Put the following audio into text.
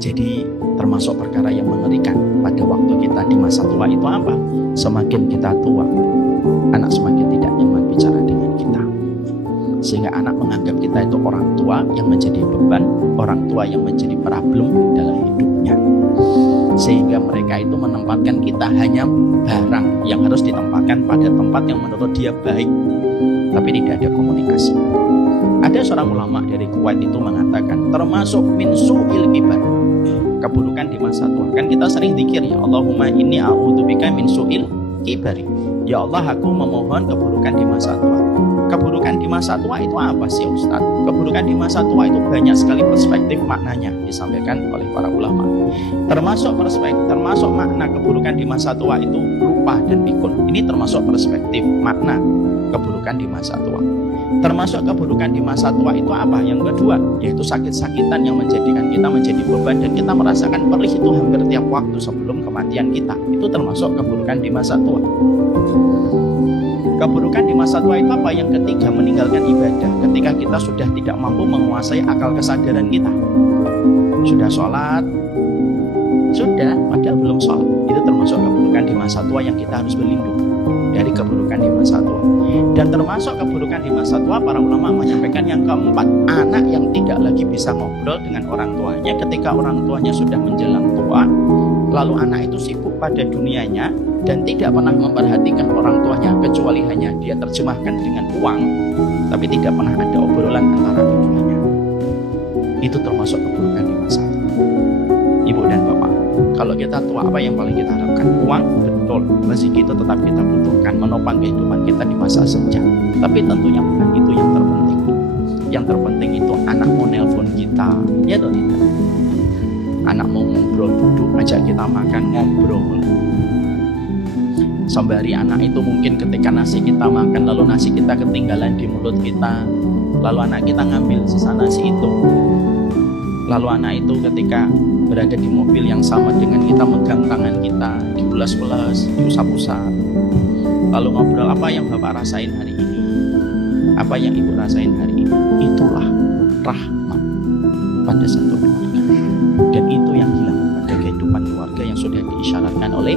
Jadi termasuk perkara yang mengerikan pada waktu kita di masa tua itu apa? Semakin kita tua, anak semakin tidak nyaman bicara dengan kita. Sehingga anak menganggap kita itu orang tua yang menjadi beban, orang tua yang menjadi problem dalam hidupnya. Sehingga mereka itu menempatkan kita hanya barang yang harus ditempatkan pada tempat yang menurut dia baik, tapi tidak ada komunikasi. Ada seorang ulama dari Kuwait itu mengatakan termasuk min su'il kibar, keburukan di masa tua. Kan kita sering zikir, ya Allahumma inni a'udzubika min su'il kibari. Ya Allah, aku memohon keburukan di masa tua. Keburukan di masa tua itu apa sih Ustaz? Keburukan di masa tua itu banyak sekali perspektif maknanya disampaikan oleh para ulama. Termasuk makna keburukan di masa tua itu lupa dan pikun. Ini termasuk perspektif makna keburukan di masa tua. Termasuk keburukan di masa tua itu apa? Yang kedua, yaitu sakit-sakitan yang menjadikan kita menjadi beban dan kita merasakan perih itu hampir tiap waktu sebelum kematian kita. Itu termasuk keburukan di masa tua. Keburukan di masa tua itu apa? Yang ketiga, meninggalkan ibadah ketika kita sudah tidak mampu menguasai akal kesadaran kita. Sudah sholat, sudah, padahal belum sholat. Itu termasuk keburukan di masa tua yang kita harus berlindung dari keburukan di masa tua. Dan termasuk keburukan di masa tua, para ulama menyampaikan yang keempat, anak yang tidak lagi bisa ngobrol dengan orang tuanya ketika orang tuanya sudah menjelang tua, lalu anak itu sibuk pada dunianya dan tidak pernah memperhatikan orang tuanya kecuali hanya dia terjemahkan dengan uang, tapi tidak pernah ada obrolan antara keduanya. Itu termasuk keburukan di masa tua. Ibu dan bapak, kalau kita tua apa yang paling kita harapkan? Uang, betul, rezeki itu tetap kita butuhkan, menopang kehidupan kita di masa senja. Tapi tentunya bukan itu yang terpenting. Yang terpenting itu anak mau nelpon kita, ya atau tidak? Anak mau ngobrol, duduk, ajak kita makan, ngobrol. Sembari anak itu mungkin ketika nasi kita makan, lalu nasi kita ketinggalan di mulut kita, lalu anak kita ngambil sisa nasi itu. Lalu anak itu ketika berada di mobil yang sama dengan kita, megang tangan kita, diulas-ulas, diusap-usap. Lalu ngobrol, apa yang bapak rasain hari ini? Apa yang ibu rasain hari ini? Itulah rahmat pada satu keluarga. Dan itu yang hilang pada kehidupan keluarga yang sudah diisyaratkan oleh